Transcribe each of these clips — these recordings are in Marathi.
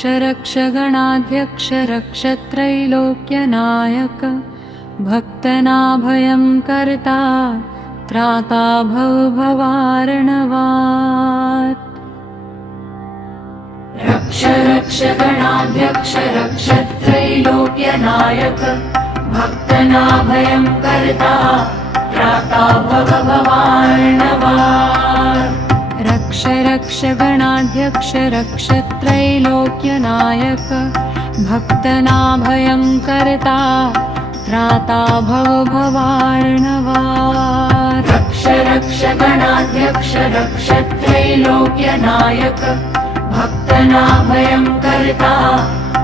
रक्ष रक्ष गणाध्यक्ष रक्ष त्रैलोक्यनायक भक्तनाभयं कर्ता त्राता भव भवार्णवात्। रक्ष रक्ष गणाध्यक्ष रक्ष त्रैलोक्यनायक भक्तनाभयं कर्ता त्राता भव भवार्णवात्। रक्ष रक्ष गणाध्यक्ष रक्ष त्रैलोक्यनायक भक्तनाभयं कर्ता त्राता भव भवार्णवात्। रक्ष रक्ष गणाध्यक्ष रक्ष त्रैलोक्यनायक भक्तनाभयं कर्ता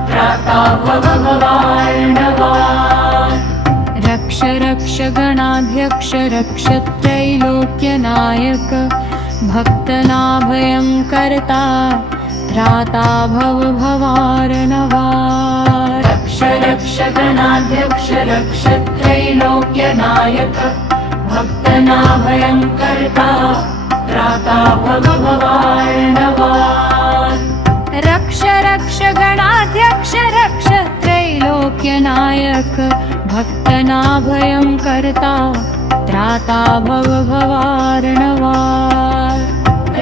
त्राता भव भवार्णवात्। रक्ष रक्ष गणाध्यक्ष रक्ष त्रैलोक्यनायक भक्तनाभयं कर्ता त्राता भव भवार्णवात्। रक्ष रक्ष गणाध्यक्ष रक्ष त्रैलोक्यनायक भक्तनाभयं कर्ता त्राता भव भवार्णवात्। रक्ष रक्ष गणाध्यक्ष रक्ष त्रैलोक्यनायक भक्तनाभयं कर्ता त्राता भव भवार्णवात्।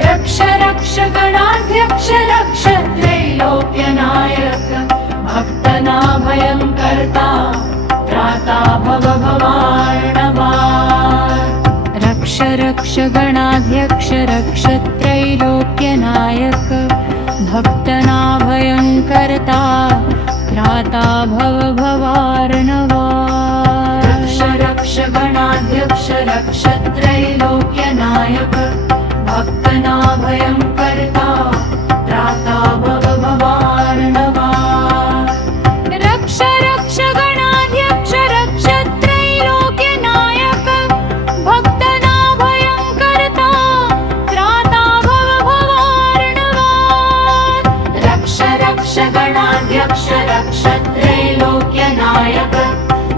रक्ष रक्ष गणाध्यक्ष रक्ष त्रैलोक्यनायक भक्तनाभयं कर्ता त्राता भव भवार्णवात्। रक्ष रक्ष गणाध्यक्ष रक्ष त्रैलोक्यनायक भक्तनाभयं कर्ता त्राता भव भवार्णवात्। रक्ष रक्ष गणाध्यक्ष रक्ष त्रैलोक्यनायक भक्तनाभयं कर्ता त्राता भव भवार्णवात्। रक्ष रक्ष गणाध्यक्ष रक्ष त्रैलोक्यनायक भक्तनाभयं कर्ता त्राता भव भवार्णवात्। रक्ष रक्ष गणाध्यक्ष रक्ष त्रैलोक्यनायक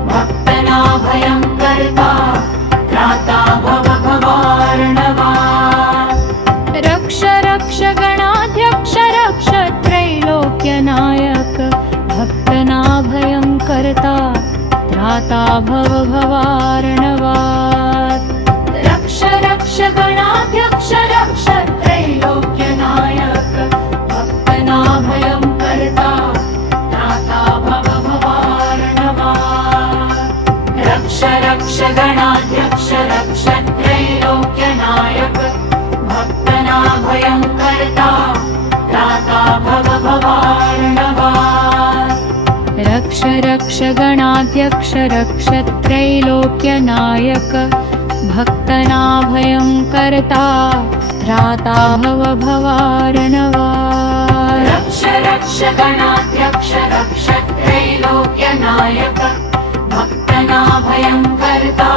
भक्तनाभयं कर्ता त्राता भव भवार्णवात्। रक्ष रक्ष गणाध्यक्ष रक्ष त्रैलोक्यनायक भक्तनाभयं कर्ता त्राता भव भवार्णवात्। रक्ष रक्ष गणाध्यक्ष रक्ष त्रैलोक्यनायक भक्तनाभयं कर्ता त्राता भव भवार्णवात्। रक्ष रक्ष गणाध्यक्ष रक्ष त्रैलोक्यनायक भक्तनाभयं कर्ता त्राता भव भवार्णवात्। रक्ष रक्ष गणाध्यक्ष रक्ष त्रैलोक्यनायक भक्तनाभयं कर्ता त्राता भव भवार्णवात्। रक्ष रक्ष गणाध्यक्ष रक्ष त्रैलोक्यनायक भक्तनाभयं कर्ता त्राता भव भवार्णवात्। रक्ष रक्ष गणाध्यक्ष रक्ष त्रैलोक्यनायक भक्तनाभयं कर्ता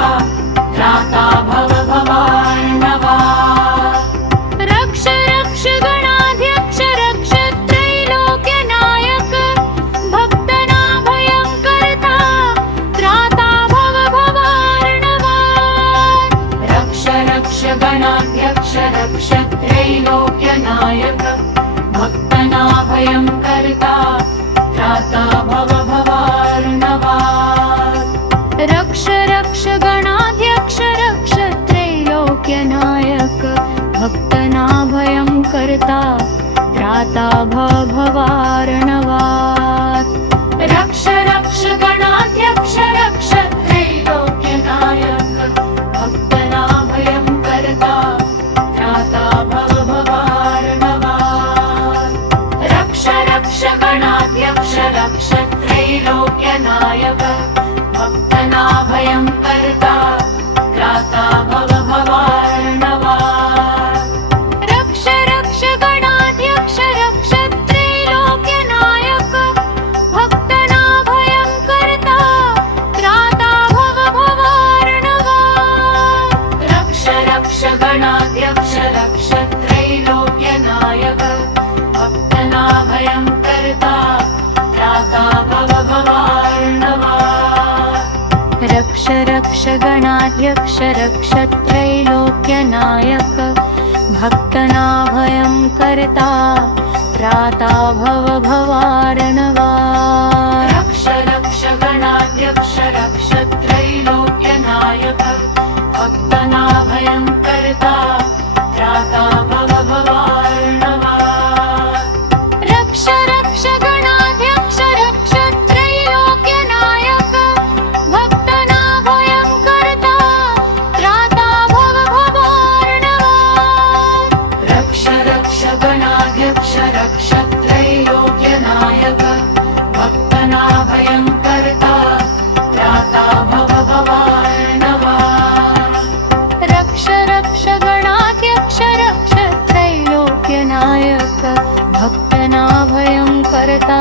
त्राता भव भवार्णवात्। रक्ष रक्ष गणाध्यक्ष रक्ष त्रैलोक्यनायक भक्तनाभयं कर्ता त्राता भव भवार्णवात्। रक्ष रक्ष गणाध्यक्ष रक्ष त्रैलोक्यनायक भक्तनाभयं कर्ता त्राता भव भवार्णवात्। रक्ष रक्ष गणाध्यक्ष रक्ष त्रैलोक्यनायक भक्तनाभयं कर्ता त्राता भव भवार्णवात्। रक्ष रक्ष गणाध्यक्ष रक्ष त्रैलोक्यनायक भक्तनाभयं कर्ता त्राता भव भवार्णवात्। रक्ष रक्ष गणाध्यक्ष रक्ष त्रैलोक्यनायक भक्तनाभयं कर्ता त्राता भव भवार्णवात्। रक्ष रक्ष गणाध्यक्ष रक्ष त्रैलोक्यनायक भक्तनाभयं कर्ता त्राता भव भवार्णवात्। रक्ष रक्ष गणाध्यक्ष रक्ष त्रैलोक्यनायक भक्तनाभयं कर्ता त्राता भव भवार्णवा रक्ष रक्ष गणाध्यक्ष रक्ष त्रैलोक्यनायक भक्तनाभयं कर्ता त्राता भव भवार्णवा रक्ष रक्ष गणाध्यक्ष रक्ष त्रैलोक्यनायक भक्तनाभयं कर्ता त्राता भव भवार्णवा रक्ष रक्ष गणाध्यक्ष रक्ष त्रैलोक्यनायक भक्तनाभयं कर्ता त्राता भव भवार्णवा रक्ष रक्ष गणाध्यक्ष रक्ष त्रैलोक्यनायक भक्तनाभयं कर्ता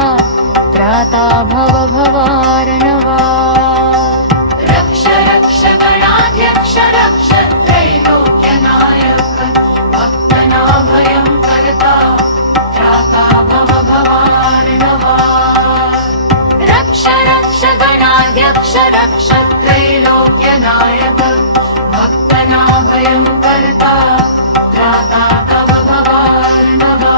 त्राता भव भवार्णवा रक्ष रक्ष गणाध्यक्ष रक्ष त्रैलोक्यनायक भक्तनाभयं कर्ता त्राता भव भवार्णवा रक्ष रक्ष गणाध्यक्ष रक्ष त्रैलोक्यनायक भक्तनाभयं कर्ता त्राता भव भवार्णवा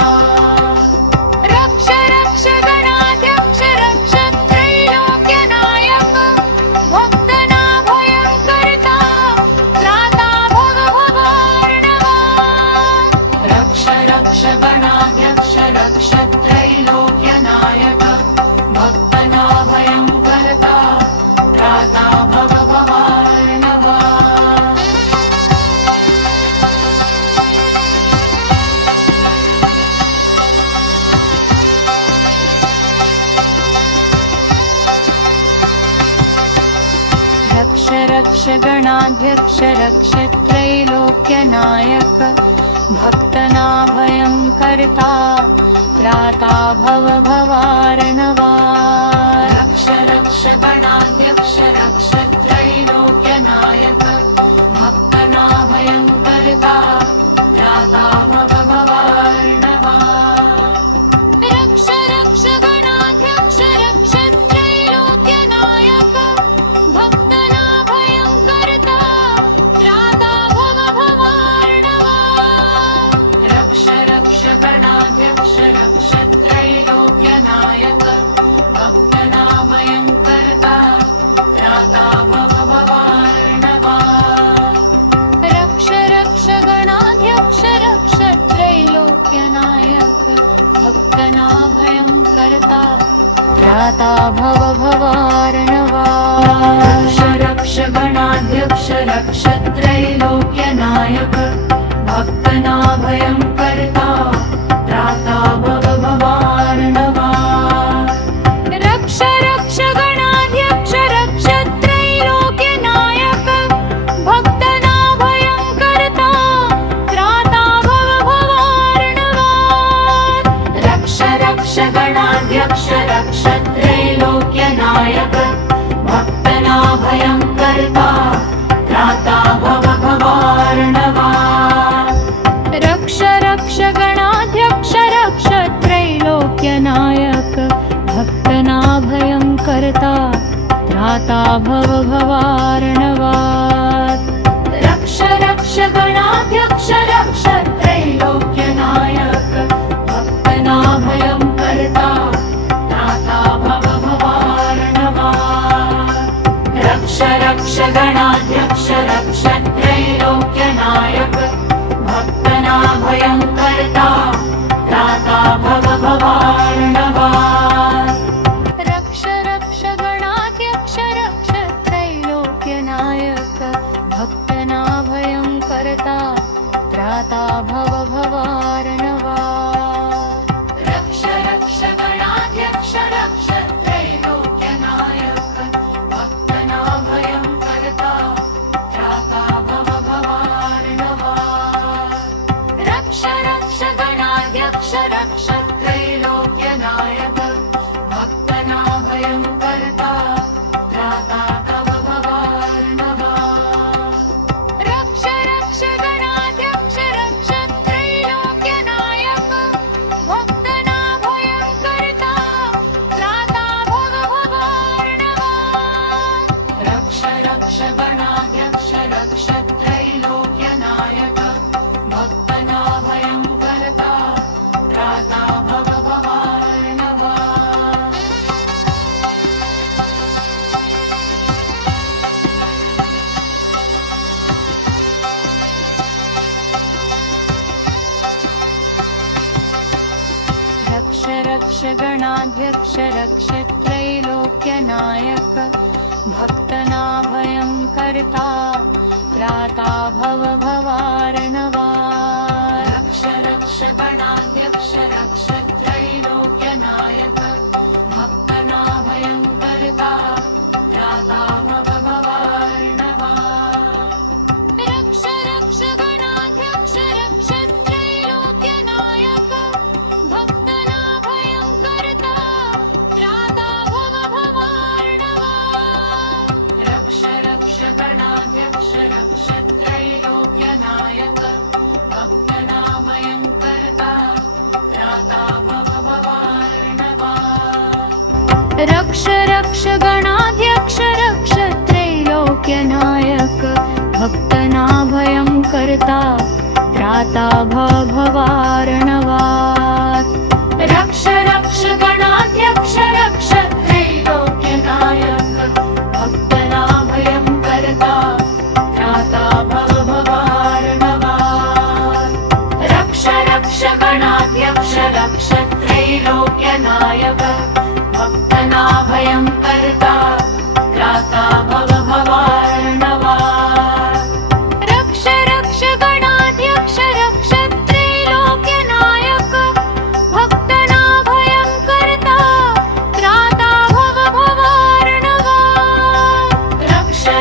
रक्ष रक्ष गणाध्यक्ष रक्ष त्रैलोक्यनायक भक्तनाभयं कर्ता त्राता भव भवार्णवा रक्ष रक्ष गणाध्यक्ष रक्ष त्रैलोक्यनायक भक्तनाभयं कर्ता त्राता भव भवार्णवा रक्ष रक्ष गणाध्यक्ष रक्ष त्रैलोक्यनायक भक्तनाभयं कर्ता त्राता भव भवार्णवा रक्ष रक्ष गणाध्यक्ष रक्ष त्रैलोक्यनायक भक्तनाभयं कर्ता त्राता भव भवार्णवा रक्ष रक्ष गणाध्यक्ष रक्ष त्रैलोक्यनायक भक्तनाभयं कर्ता त्राता भव भवार्णवा रक्ष रक्ष गणाध्यक्ष रक्ष त्रैलोक्यनायक भक्तनाभयं कर्ता त्राता भव भवार्णवा रक्ष रक्ष गणाध्यक्ष रक्ष त्रैलोक्यनायक भक्तनाभयं कर्ता त्राता भव भवार्णवा रक्ष रक्ष गणाध्यक्ष रक्ष त्रैलोक्यनायक भक्तनाभयं कर्ता त्राता भव भवार्णवा रक्ष रक्ष गणाध्यक्ष रक्ष त्रैलोक्यनायक भक्तनाभयं कर्ता त्राता भव भवार्णवा रक्ष रक्ष गणाध्यक्ष रक्ष त्रैलोक्यनायक भक्तनाभयं कर्ता त्राता भव भवार्णवा रक्ष रक्ष गणाध्यक्ष रक्ष त्रैलोक्यनायक भक्तनाभयं कर्ता त्राता भव भवार्णवा रक्ष रक्ष गणाध्यक्ष रक्ष त्रैलोक्यनायक भक्तनाभयं कर्ता त्राता भव भवार्णवा रक्ष रक्ष गणाध्यक्ष रक्ष त्रैलोक्यनायक भक्तनाभयं कर्ता त्राता भव भवार्णवा रक्ष रक्ष गणाध्यक्ष रक्ष त्रैलोक्यनायक भक्तनाभयं कर्ता त्राता भव भवार्णवा रक्ष रक्ष गणाध्यक्ष रक्ष त्रैलोक्यनायक भक्तनाभयं कर्ता त्राता भव भवार्णवा रक्ष रक्ष गणा गणाध्यक्ष रक्ष त्रैलोक्यनायक भक्तनाभयं कर्ता त्राता भव भवार्णवा रक्ष रक्ष गणाध्यक्ष रक्ष त्रैलोक्यनायक भक्तनाभयं कर्ता त्राता भव भवार्णवा रक्ष रक्ष गणाध्यक्ष रक्ष त्रैलोक्यनायक भक्तनाभयं कर्ता त्राता भव भवार्णवा रक्ष रक्ष गणाध्यक्ष रक्ष त्रैलोक्यनायक भक्तनाभयं कर्ता त्राता भव भवार्णवा रक्ष रक्ष गणाध्यक्ष रक्ष त्रैलोक्यनायक भक्तनाभयं कर्ता त्राता भव भवार्णवात् रक्ष रक्ष गणाध्यक्ष रक्ष त्रैलोक्यनायक भक्तनाभयं कर्ता त्राता भव भवार्णवात् रक्ष रक्ष गणाध्यक्ष रक्ष त्रैलोक्यनायक भक्तनाभयं कर्ता त्राता भव भवार्णवात् रक्ष रक्ष गणाध्यक्ष रक्ष त्रैलोक्यनायक भक्तनाभयं कर्ता त्राता भव भवार्णवात् रक्ष रक्ष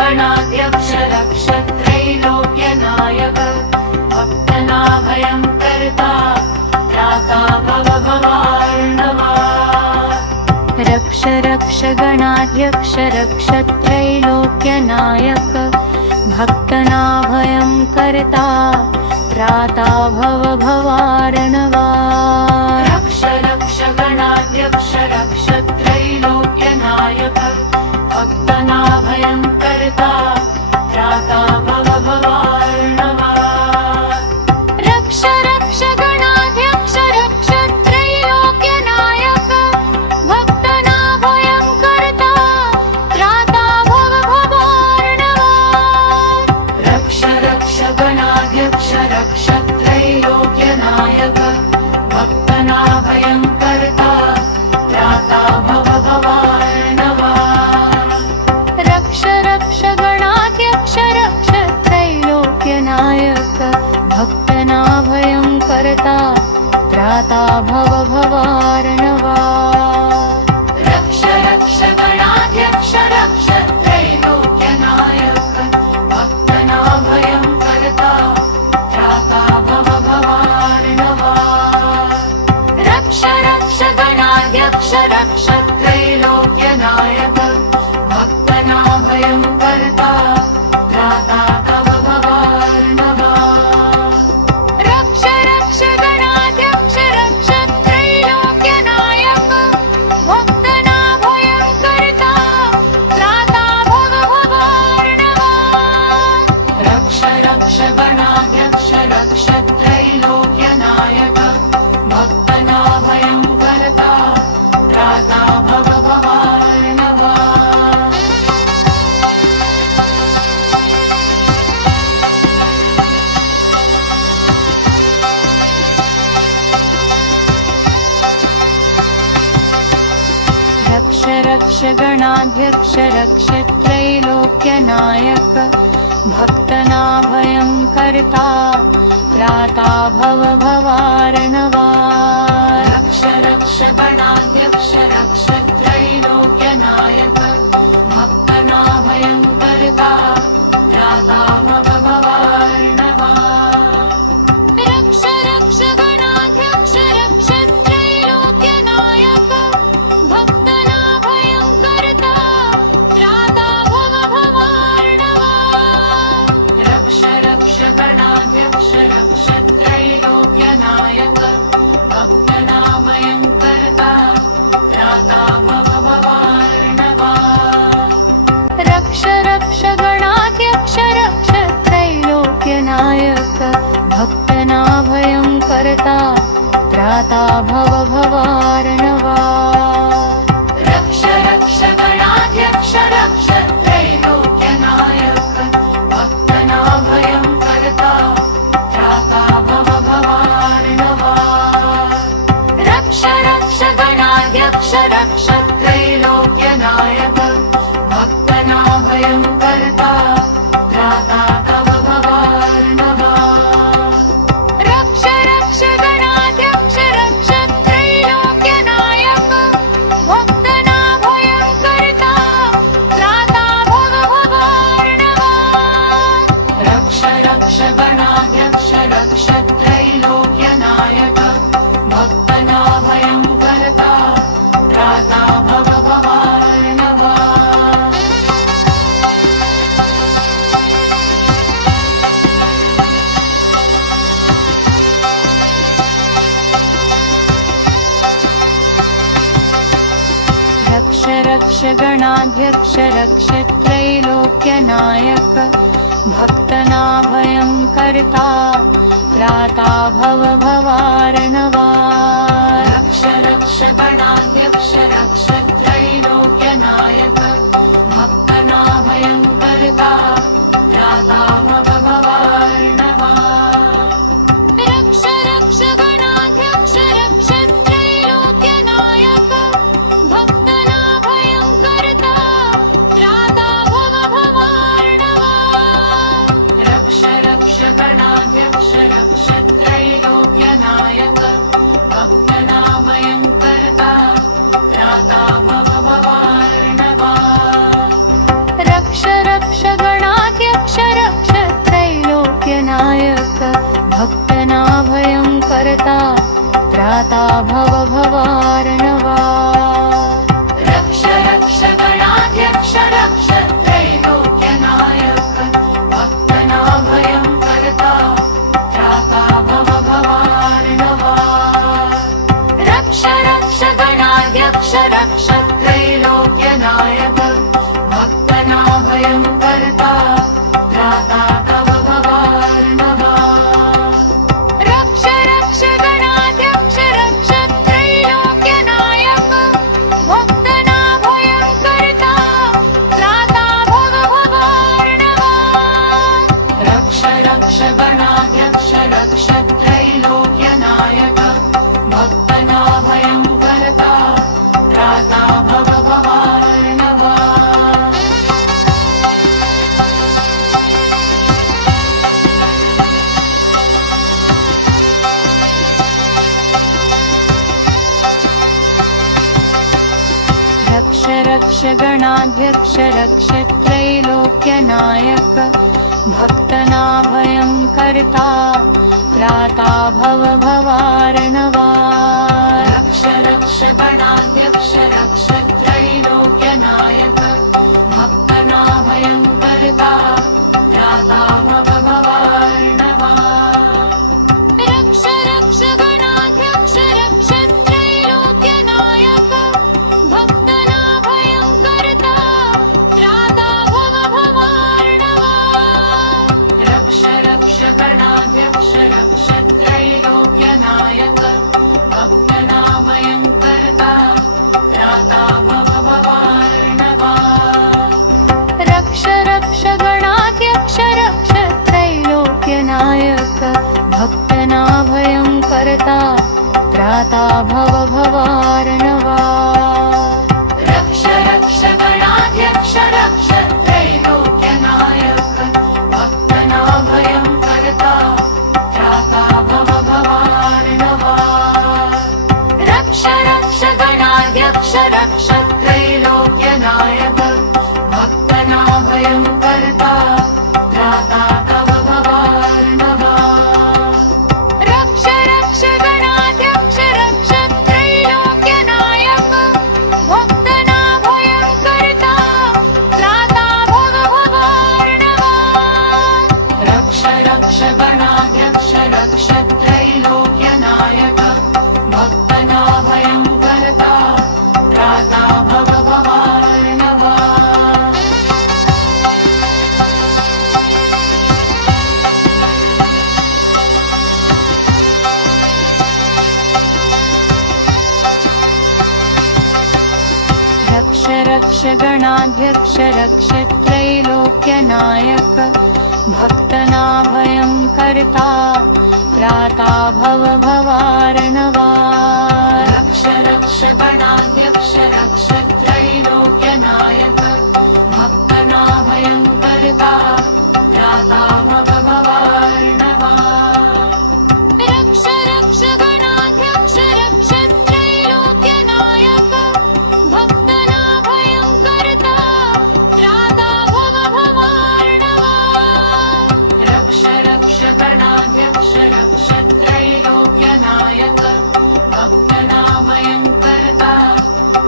गणाध्यक्ष रक्ष त्रैलोक्यनायक भक्तनाभयं कर्ता त्राता भव भवार्णवात् रक्ष रक्ष गणाध्यक्ष रक्ष त्रैलोक्यनायक भक्तनाभयं कर्ता त्राता भव भवार्णवात् रक्ष रक्ष गणाध्यक्ष रक्ष त्रैलोक्यनायक भक्तनाभयं कर्ता त्राता भव भवार्णवात् रक्ष रक्ष गणाध्यक्ष रक्ष त्रैलोक्यनायक भक्तनाभयं कर्ता त्राता भव भवार्णवात् रक्ष रक्ष गणाध्यक्ष रक्ष त्रैलोक्यनायक भक्तनाभयं कर्ता त्राता भव भवार्णवात् रक्ष रक्ष गणाध्यक्ष रक्ष त्रैलोक्यनायक भक्तनाभयं कर्ता त्राता भव भवार्णवात् रक्ष रक्ष गणाध्यक्ष रक्ष त्रैलोक्यनायक भक्तनाभयं कर्ता त्राता भव भवार्णवात् रक्ष रक्ष गणाध्यक्ष रक्ष त्रैलोक्यनायक भक्तनाभयं कर्ता त्राता भव भवार्णवात् रक्ष रक्ष गणाध्यक्ष रक्ष त्रैलोक्यनायक भक्तनाभयं कर्ता त्राता भव भवार्णवात् रक्ष रक्ष गणाध्यक्ष रक्ष त्रैलोक्यनायक भक्तनाभयं कर्ता त्राता भव भवार्णवात् रक्ष रक्ष गणाध्यक्ष रक्ष त्रैलोक्यनायक भक्तनाभयं कर्ता त्राता भव भवार्णवात् रक्ष रक्ष गणाध्यक्ष रक्ष त्रैलोक्यनायक भक्तनाभयं कर्ता त्राता भव भवार्णवात् रक्ष रक्ष गणाध्यक्ष रक्ष त्रैलोक्यनायक भक्तनाभयं कर्ता त्राता भव भवार्णवात् रक्ष रक्ष गणाध्यक्ष रक्ष त्रैलोक्यनायक भक्तनाभयं कर्ता त्राता भव भवार्णवात् रक्ष रक्ष गणाध्यक्ष रक्ष त्रैलोक्यनायक भक्तनाभयं कर्ता त्राता भव भवार्णवात् रक्ष रक्ष गणाध्यक्ष रक्ष त्रैलोक्यनायक भक्तनाभयं कर्ता त्राता भव भवार्णवात् रक्ष रक्ष गणा रक्ष गणाध्यक्ष रक्ष त्रैलोक्यनायक भक्तनाभयं कर्ता त्राता भव भवार्णवा रक्ष रक्ष गणाध्यक्ष रक्ष त्रैलोक्यनायक भक्तनाभयं कर्ता त्राता भव भवार्णवा रक्ष रक्ष गणाध्यक्ष रक्ष त्रैलोक्यनायक भक्तनाभयं कर्ता त्राता भव भवार्णवा रक्ष रक्ष गणाध्यक्ष रक्ष त्रैलोक्यनायक भक्तनाभयं कर्ता त्राता भव भवार्णवा रक्ष रक्ष गणाध्यक्ष रक्ष त्रैलोक्यनायक भक्तनाभयं कर्ता त्राता भव भवार्णवा रक्ष रक्ष गणाध्यक्ष रक्ष त्रैलोक्यनायक भक्तनाभयं कर्ता त्राता भव भवार्णवा रक्ष रक्ष गणाध्यक्ष रक्ष त्रैलोक्यनायक भक्तनाभयं कर्ता त्राता तव भवार्णवा रक्ष रक्ष गणाध्यक्ष रक्ष त्रैलोक्यनायक भक्तनाभयं कर्ता त्राता भव भवार्णवा रक्ष रक्ष गणाध्यक्ष रक्ष त्रैलोक्यनायक भक्तनाभयं कर्ता त्राता भव भवार्णवा रक्ष रक्ष गणाध्यक्ष रक्ष त्रैलोक्यनायक भक्तनाभयं कर्ता त्राता भव भवार्णवा रक्ष रक्ष गणाध्यक्ष रक्ष त्रैलोक्यनायक भक्तनाभयं कर्ता त्राता भव भवार्णवा रक्ष रक्ष गणाध्यक्ष रक्ष त्रैलोक्यनायक भक्तनाभयं कर्ता त्राता भव भवार्णवा रक्ष रक्ष गणाध्यक्ष रक्ष त्रैलोक्यनायक भक्तनाभयं कर्ता त्राता भव भवार्णवा रक्ष रक्ष गणाध्यक्ष रक्ष त्रैलोक्यनायक भक्तनाभयं कर्ता त्राता भव भवार्णवा रक्ष रक्ष गणाध्यक्ष रक्ष त्रैलोक्यनायक भक्तनाभयं कर्ता त्राता भव भवार्णवा रक्ष रक्ष गणाध्यक्ष रक्ष त्रैलोक्यनायक भक्तनाभयं कर्ता त्राता तव भवार्णवा रक्ष रक्ष गणाध्यक्ष रक्ष त्रैलोक्यनायक भक्तनाभयं कर्ता त्राता भव भवार्णवा रक्ष रक्ष गणाध्यक्ष रक्ष त्रैलोक्यनायक भक्तनाभयं कर्ता त्राता भव भवार्णवा रक्ष रक्ष गणाध्यक्ष रक्ष त्रैलोक्यनायक भक्तनाभयं कर्ता त्राता भव भवार्णवा रक्ष रक्ष गणाध्यक्ष रक्ष त्रैलोक्यनायक भक्तनाभयं कर्ता त्राता भव भवार्णवा रक्ष रक्ष गणाध्यक्ष रक्ष त्रैलोक्यनायक भक्तनाभयं कर्ता त्राता भव भवार्णवा रक्ष रक्ष गणाध्यक्ष रक्ष त्रैलोक्यनायक भक्तनाभयं कर्ता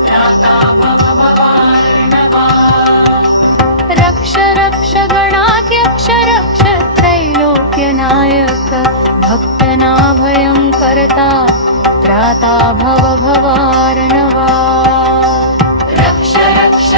त्राता भव भवार्णवा रक्ष रक्ष गणाध्यक्ष रक्ष त्रैलोक्यनायक भक्तनाभयं कर्ता त्राता भव भवार्णवा रक्ष रक्ष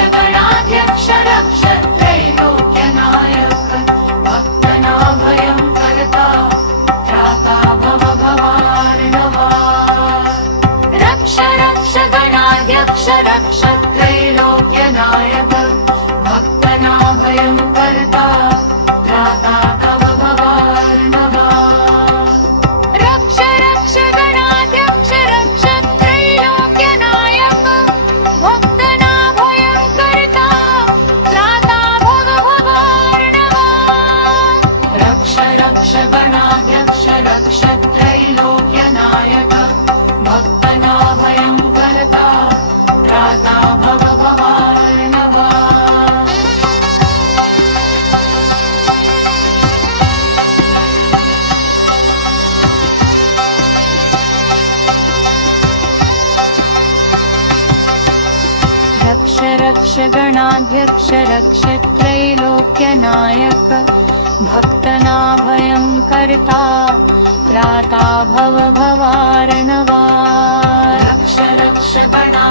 रक्ष गणाध्यक्ष रक्ष त्रैलोक्यनायक भक्तनाभयं कर्ता त्राता भव भवार्णवा रक्ष रक्ष गणा